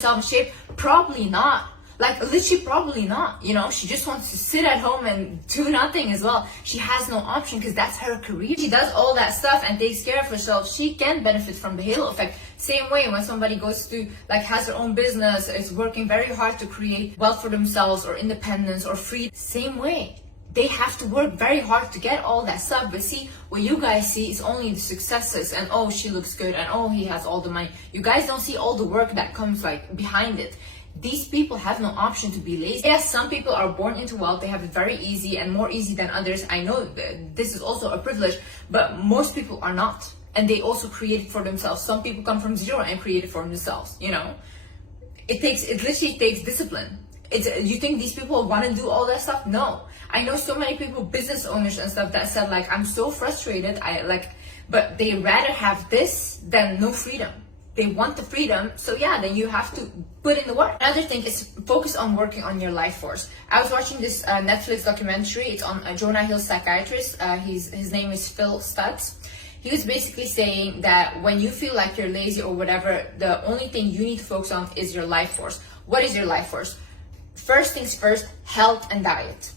Self shape? Probably not. Like, literally probably not. You know, she just wants to sit at home and do nothing as well. She has no option because that's her career. She does all that stuff and takes care of herself. She can benefit from the halo effect. Same way when somebody goes to, like, has their own business, is working very hard to create wealth for themselves or independence or freedom. Same way. They have to work very hard to get all that stuff. But see, what you guys see is only the successes and, oh, she looks good and, oh, he has all the money. You guys don't see all the work that comes, like, behind it. These people have no option to be lazy. Yes, some people are born into wealth. They have it very easy and more easy than others. I know this is also a privilege, but most people are not. And they also create it for themselves. Some people come from zero and create it for themselves, you know. It literally takes discipline. You think these people want to do all that stuff? No. I know so many people, business owners and stuff, that said, like, I'm so frustrated, but they rather have this than no freedom. They want the freedom, so yeah, then you have to put in the work. Another thing is focus on working on your life force. I was watching this Netflix documentary. It's on Jonah Hill's psychiatrist. His name is Phil Stutz. He was basically saying that when you feel like you're lazy or whatever, the only thing you need to focus on is your life force. What is your life force? First things first, health and diet.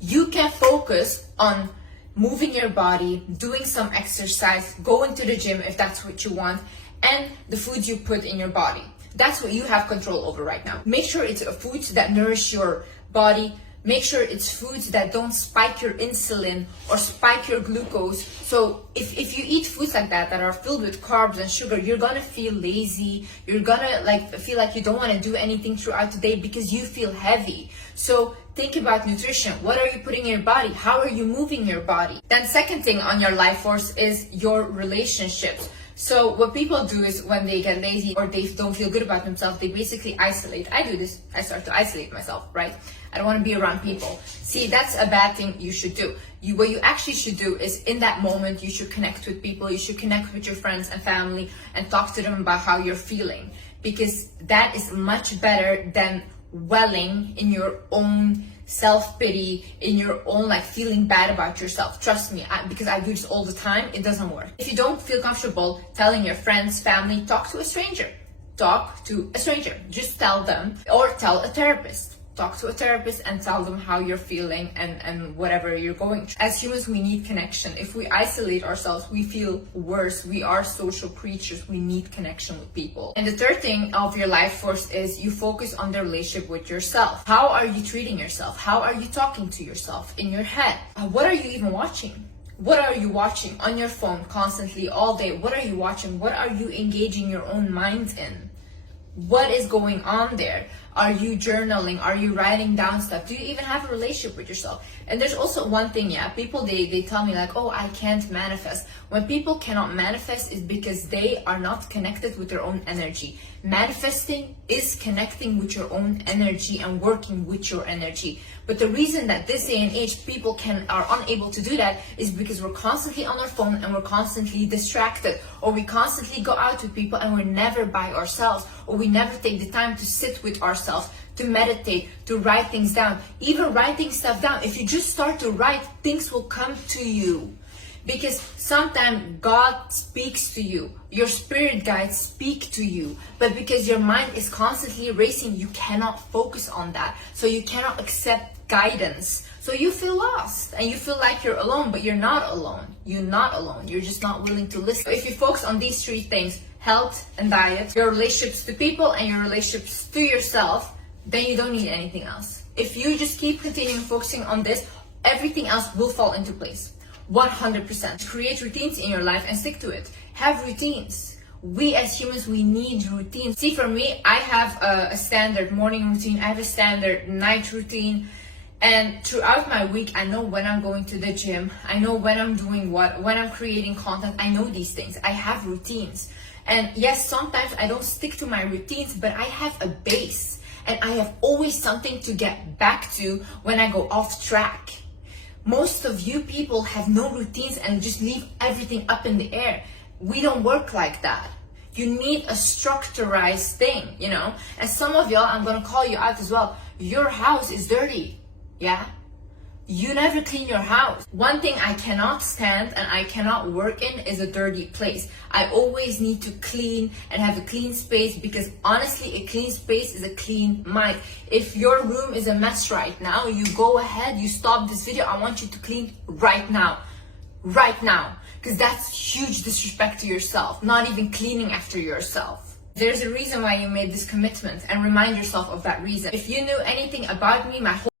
You can focus on moving your body, doing some exercise, going to the gym if that's what you want, and the foods you put in your body. That's what you have control over right now. Make sure it's foods that nourish your body. Make sure it's foods that don't spike your insulin or spike your glucose. So if you eat foods like that are filled with carbs and sugar, you're gonna feel lazy. You're gonna feel like you don't want to do anything throughout the day because you feel heavy. So think about nutrition. What are you putting in your body? How are you moving your body? Then second thing on your life force is your relationships. So what people do is when they get lazy or they don't feel good about themselves, they basically isolate. I do this. I start to isolate myself, right? I don't want to be around people. See, that's a bad thing you should do. What you actually should do is in that moment, you should connect with people. You should connect with your friends and family and talk to them about how you're feeling, because that is much better than dwelling in your own self-pity, in your own feeling bad about yourself. Trust me, because I do this all the time, it doesn't work. If you don't feel comfortable telling your friends, family, talk to a stranger. Talk to a stranger. Just tell them, or tell a therapist. Talk to a therapist and tell them how you're feeling and whatever you're going through. As humans, we need connection. If we isolate ourselves, we feel worse. We are social creatures. We need connection with people. And the third thing of your life force is you focus on the relationship with yourself. How are you treating yourself? How are you talking to yourself in your head? What are you even watching? What are you watching on your phone constantly all day? What are you watching? What are you engaging your own mind in? What is going on there? Are you journaling? Are you writing down stuff? Do you even have a relationship with yourself? And there's also one thing, people, they tell me like, oh, I can't manifest. When people cannot manifest is because they are not connected with their own energy. Manifesting is connecting with your own energy and working with your energy. But the reason that this day and age people are unable to do that is because we're constantly on our phone and we're constantly distracted, or we constantly go out with people and we're never by ourselves, or we never take the time to sit with ourselves, to meditate, to write things down. Even writing stuff down, if you just start to write, things will come to you. Because sometimes God speaks to you, your spirit guides speak to you, but because your mind is constantly racing, you cannot focus on that. So you cannot accept guidance. So you feel lost and you feel like you're alone, but you're not alone. You're not alone. You're just not willing to listen. If you focus on these three things, health and diet, your relationships to people and your relationships to yourself, then you don't need anything else. If you just keep continuing focusing on this, everything else will fall into place. 100%. Create routines in your life and stick to it. Have routines. We as humans, we need routines. See, for me, I have a standard morning routine. I have a standard night routine. And throughout my week, I know when I'm going to the gym. I know when I'm doing what, when I'm creating content. I know these things. I have routines. And yes, sometimes I don't stick to my routines, but I have a base. And I have always something to get back to when I go off track. Most of you people have no routines and just leave everything up in the air. We don't work like that. You need a structurized thing, And some of y'all, I'm gonna call you out as well. Your house is dirty, You never clean your house. One thing I cannot stand and I cannot work in is a dirty place. I always need to clean and have a clean space, because honestly, a clean space is a clean mind. If your room is a mess right now, you go ahead, you stop this video. I want you to clean right now. Right now. Because that's huge disrespect to yourself. Not even cleaning after yourself. There's a reason why you made this commitment, and remind yourself of that reason. If you knew anything about me, my whole